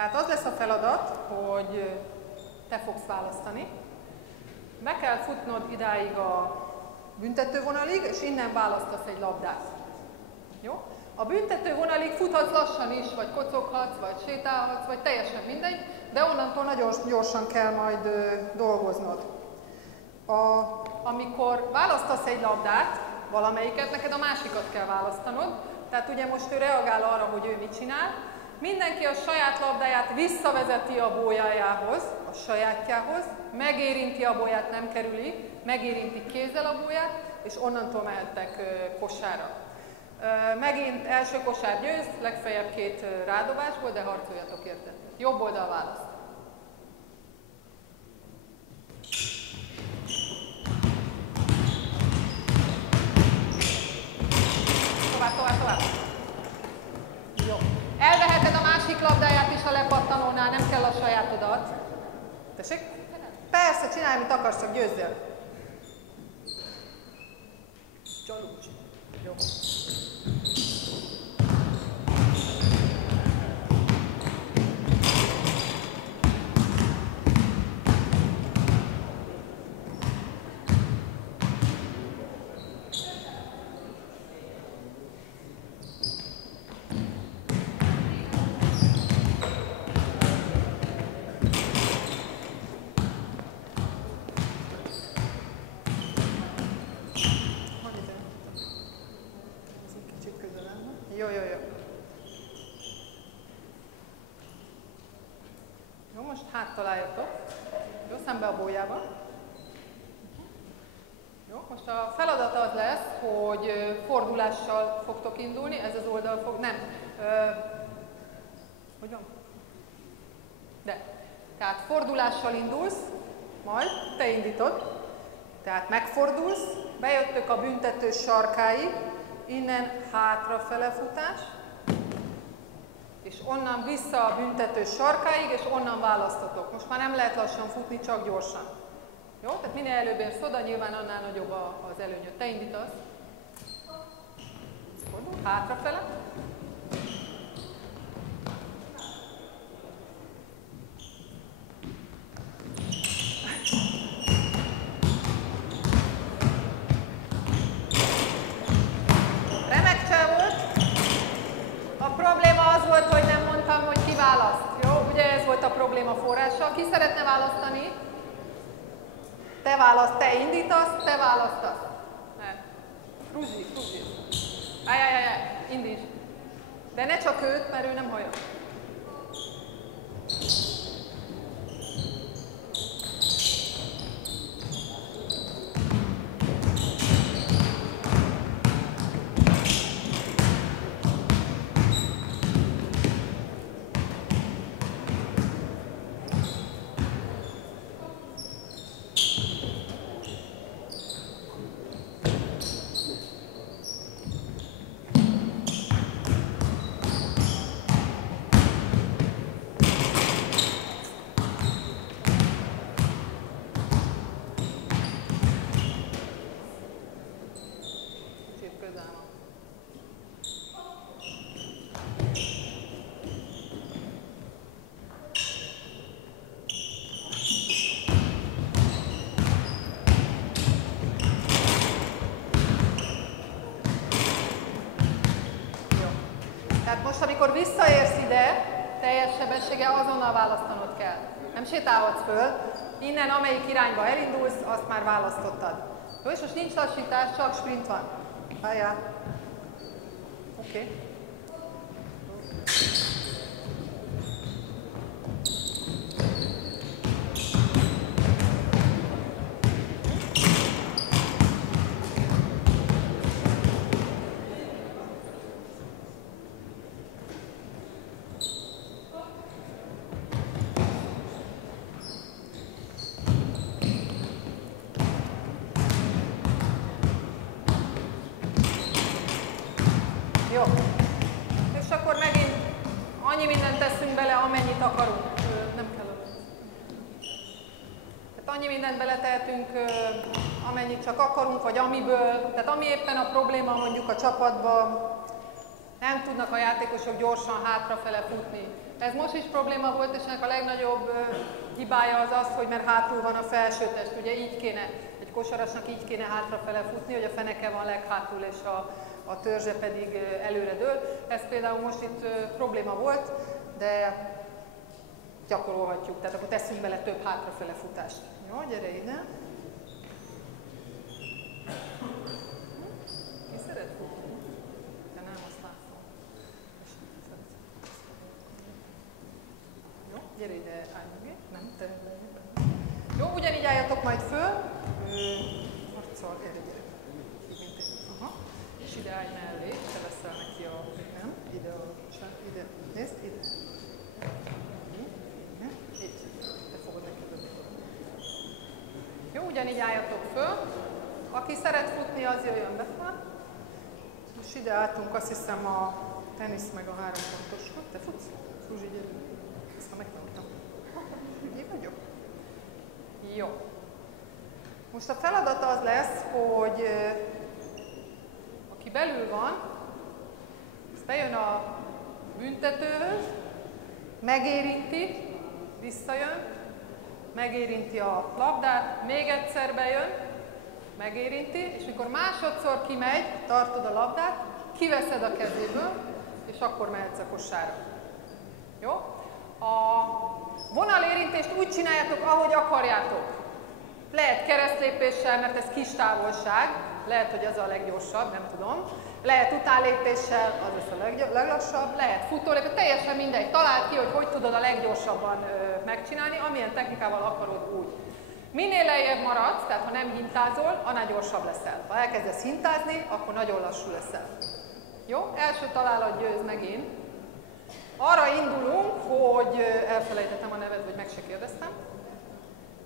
Tehát az lesz a feladat, hogy te fogsz választani. Be kell futnod idáig a büntetővonalig, és innen választasz egy labdát. Jó? A büntetővonalig futhatsz lassan is, vagy kocoghatsz, vagy sétálhatsz, vagy teljesen mindegy, de onnantól nagyon gyorsan kell majd dolgoznod. Amikor választasz egy labdát, valamelyiket, neked a másikat kell választanod, tehát ugye most ő reagál arra, hogy ő mit csinál. Mindenki a saját labdáját visszavezeti a bójájához, a sajátjához, megérinti a bóját, nem kerüli, megérinti kézzel a bóját, és onnantól mehettek kosárra. Megint első kosár győz, legfeljebb 2 rádobásból, de harcoljatok érte. Jobb oldal választ. Tovább. Jó. Elveheted a másik labdáját is a lepattanónál, nem kell a sajátodat. Tessék? Persze, csinálj, mit akarsz, csak győzzél. Csalúcs. Jó. Jó, most háttaláljatok. Jó, szembe a bójába. Jó, most a feladat az lesz, hogy fordulással fogtok indulni, ez az oldal fog... Nem. Hogy van? De. Tehát fordulással indulsz, majd te indítod. Tehát megfordulsz, bejöttök a büntető sarkáig, innen hátrafele futás, és onnan vissza a büntető sarkáig, és onnan választotok. Most már nem lehet lassan futni, csak gyorsan. Jó? Tehát minél előbb érsz oda, nyilván annál nagyobb az előnyöd. Te indítasz. Fordul, hátrafele. A forrással. Ki szeretne választani? Te választ, te indítasz, te választasz. Fruzsi. Ajjajjajjaj, indíts. De ne csak őt, mert ő nem hallja. Tehát most, amikor visszaérsz ide, teljes sebességgel azonnal választanod kell. Nem sétálhatsz föl, innen amelyik irányba elindulsz, azt már választottad. Jó, és most nincs lassítás, csak sprint van. Várjál. Oké. Jó. És akkor megint annyi mindent teszünk bele, amennyit akarunk. Nem kell. Tehát annyi mindent beletehetünk, amennyit csak akarunk, vagy amiből. Tehát ami éppen a probléma mondjuk a csapatban, Nem tudnak a játékosok gyorsan hátrafele futni. Ez most is probléma volt, és ennek a legnagyobb hibája az az, hogy mert hátul van a felsőtest. Ugye így kéne, egy kosarasnak így kéne hátrafele futni, hogy a feneke van leghátul, és a törzse pedig előre dől. Ez például most itt probléma volt, de gyakorolhatjuk, tehát akkor teszünk bele több hátrafele futást. Jó, gyere ide. Ki szeret futni? De nem, azt látom. Jó, gyere ide, állj mögé. Nem, te. Jó, ugyanígy álljatok majd föl. Arccal, gyere. Aha. És ide állj mellé, te veszel neki a... Nem, ide a... Ide, nézd, ide. Így, te fogod neki a... Jó, ugyanígy álljatok föl. Aki szeret futni, az jöjjön befelé. Most ide álltunk, azt hiszem a tenisz meg a 3 pontosra. Te futsz? Zsuzsi, gyere. Ezt ha megtanultam. Így vagyok? Jó. Most a feladat az lesz, hogy aki belül van, az bejön a büntetőhöz, megérinti, visszajön, megérinti a labdát, még egyszer bejön, megérinti, és mikor másodszor kimegy, tartod a labdát, kiveszed a kezéből, és akkor mehetsz a kosárra. Jó? A vonalérintést úgy csináljátok, ahogy akarjátok. Lehet keresztlépéssel, mert ez kis távolság, lehet, hogy az a leggyorsabb, nem tudom. Lehet utánlépéssel, az lesz a leglassabb, lehet futólépés, teljesen mindegy. Találd ki, hogy tudod a leggyorsabban megcsinálni, amilyen technikával akarod úgy. Minél lejjebb maradsz, tehát ha nem hintázol, annál gyorsabb leszel. Ha elkezdesz hintázni, akkor nagyon lassú leszel. Jó? Első találat győz megint. Arra indulunk, hogy elfelejtettem a neved, vagy meg se kérdeztem.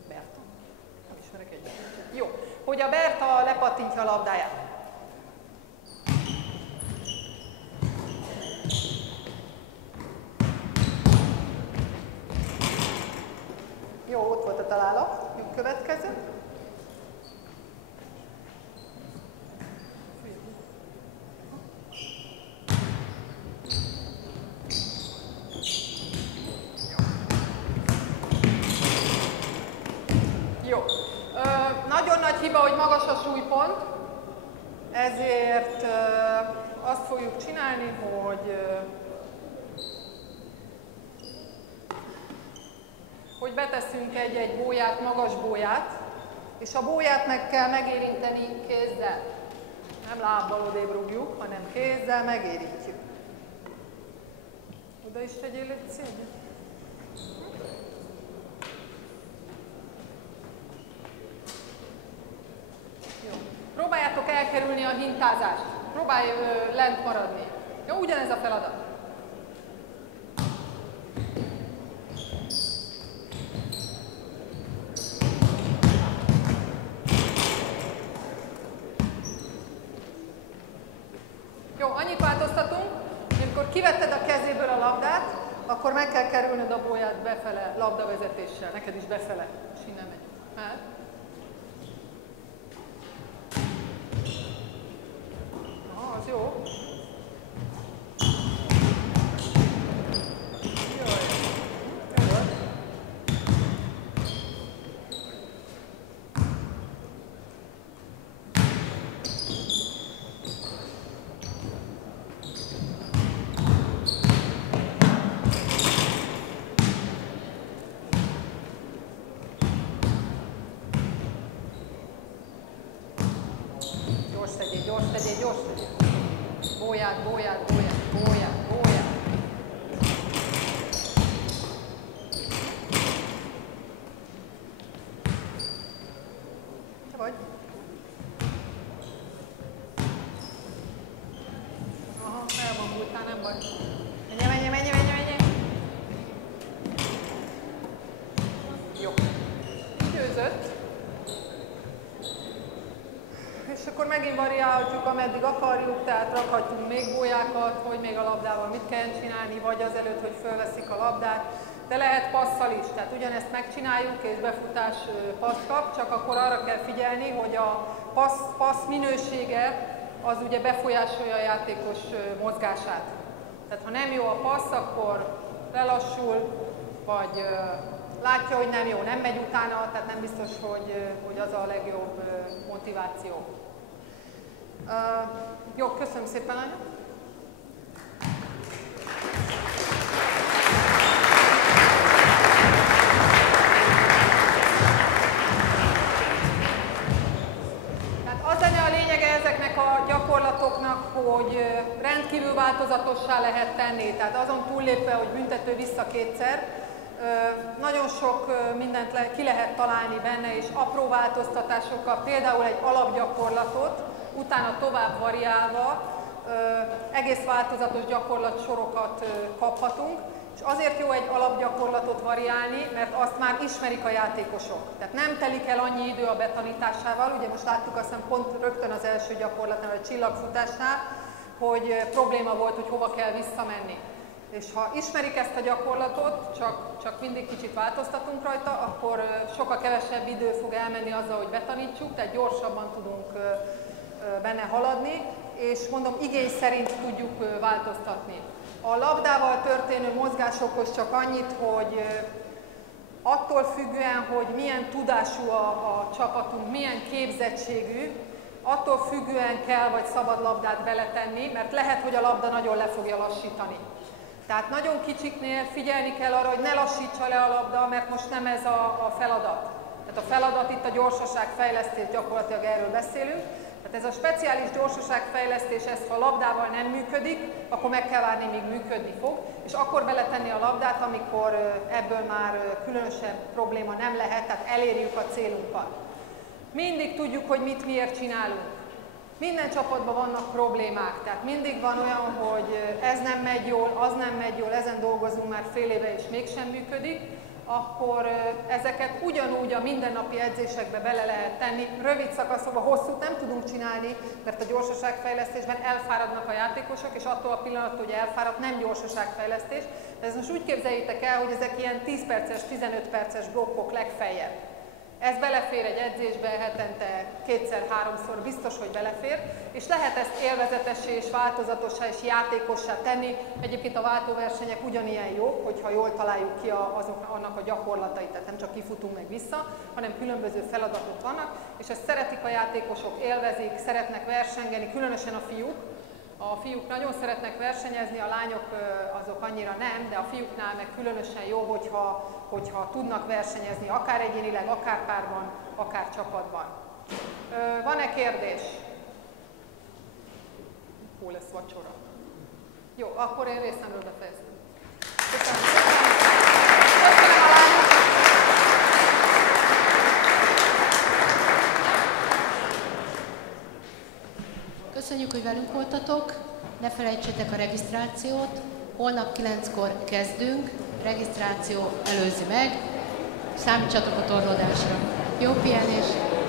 Berta. Nem ismerek egyet. Jó. Hogy a Berta lepattintja a labdáját. Jó, ott volt a találat. Jó, következő. Jó. Nagyon nagy hiba, hogy magas a súlypont, ezért azt fogjuk csinálni, hogy beteszünk egy bóját, magas bóját, és a bóját meg kell megérinteni kézzel. Nem lábbal odébb rúgjuk, hanem kézzel megérintjük. Oda is tegyél egy szégyet. Jó. Próbáljátok elkerülni a hintázást. Próbálj lent maradni. Jó, ugyanez a feladat. Annyit változtatunk, hogy amikor kivetted a kezéből a labdát, akkor meg kell kerülnöd a bóját befele, labdavezetéssel. Neked is befele, és innen megy. Hát. Aha, az jó. Gyors tegyél. Bóját. Te vagy? Aha, elvonultál, nem baj. Menj. Jó. Győzött. És akkor megint variálhatjuk, ameddig akarjuk, tehát rakhatjunk még bójákat, hogy még a labdával mit kell csinálni, vagy azelőtt, hogy fölveszik a labdát. De lehet passzal is, tehát ugyanezt megcsináljuk, és befutás passz kap, csak akkor arra kell figyelni, hogy a passz minősége az ugye befolyásolja a játékos mozgását. Tehát ha nem jó a passz, akkor lelassul, vagy látja, hogy nem jó, nem megy utána, tehát nem biztos, hogy az a legjobb motiváció. Jó, köszönöm szépen, Anya. Az lenne a lényege ezeknek a gyakorlatoknak, hogy rendkívül változatossá lehet tenni, tehát azon túllépve, hogy büntető vissza kétszer, nagyon sok mindent ki lehet találni benne, és apró változtatásokkal, például egy alapgyakorlatot, utána tovább variálva egész változatos gyakorlatsorokat kaphatunk, és azért jó egy alapgyakorlatot variálni, mert azt már ismerik a játékosok. Tehát nem telik el annyi idő a betanításával, ugye most láttuk azt hiszem pont rögtön az első gyakorlatnál, a csillagfutásnál, hogy probléma volt, hogy hova kell visszamenni. És ha ismerik ezt a gyakorlatot, csak mindig kicsit változtatunk rajta, akkor sokkal kevesebb idő fog elmenni azzal, hogy betanítsuk, tehát gyorsabban tudunk benne haladni, és mondom, igény szerint tudjuk változtatni. A labdával történő mozgásokhoz csak annyit, hogy attól függően, hogy milyen tudású a csapatunk, milyen képzettségű, attól függően kell vagy szabad labdát beletenni, mert lehet, hogy a labda nagyon le fogja lassítani. Tehát nagyon kicsiknél figyelni kell arra, hogy ne lassítsa le a labda, mert most nem ez a feladat. Tehát a feladat itt a gyorsaságfejlesztés, gyakorlatilag erről beszélünk. Tehát ez a speciális gyorsaságfejlesztés, ha a labdával nem működik, akkor meg kell várni, míg működni fog, és akkor beletenni a labdát, amikor ebből már különösebb probléma nem lehet, tehát elérjük a célunkat. Mindig tudjuk, hogy mit miért csinálunk. Minden csapatban vannak problémák, tehát mindig van olyan, hogy ez nem megy jól, az nem megy jól, ezen dolgozunk már fél éve és mégsem működik, akkor ezeket ugyanúgy a mindennapi edzésekbe bele lehet tenni. Rövid szakaszokban hosszút nem tudunk csinálni, mert a gyorsaságfejlesztésben elfáradnak a játékosok, és attól a pillanattól, hogy elfárad, nem gyorsaságfejlesztés. De ezt most úgy képzeljétek el, hogy ezek ilyen 10 perces, 15 perces blokkok legfeljebb. Ez belefér egy edzésbe hetente 2-3-szor, biztos, hogy belefér, és lehet ezt élvezetessé és változatossá és játékossá tenni. Egyébként a váltóversenyek ugyanilyen jók, hogyha jól találjuk ki annak a gyakorlatait, tehát nem csak kifutunk meg vissza, hanem különböző feladatok vannak, és ezt szeretik a játékosok, élvezik, szeretnek versengeni, különösen a fiúk. A fiúk nagyon szeretnek versenyezni, a lányok azok annyira nem, de a fiúknál meg különösen jó, hogyha tudnak versenyezni, akár egyénileg, akár párban, akár csapatban. Van-e kérdés? Hol lesz vacsora? Jó, akkor én részemről befejeztem. Köszönöm szépen! Köszönöm a lányok! Köszönjük, hogy velünk voltatok, ne felejtsétek a regisztrációt, holnap 9-kor kezdünk, regisztráció előzi meg, számítsatok a torlódásra. Jó pihenést!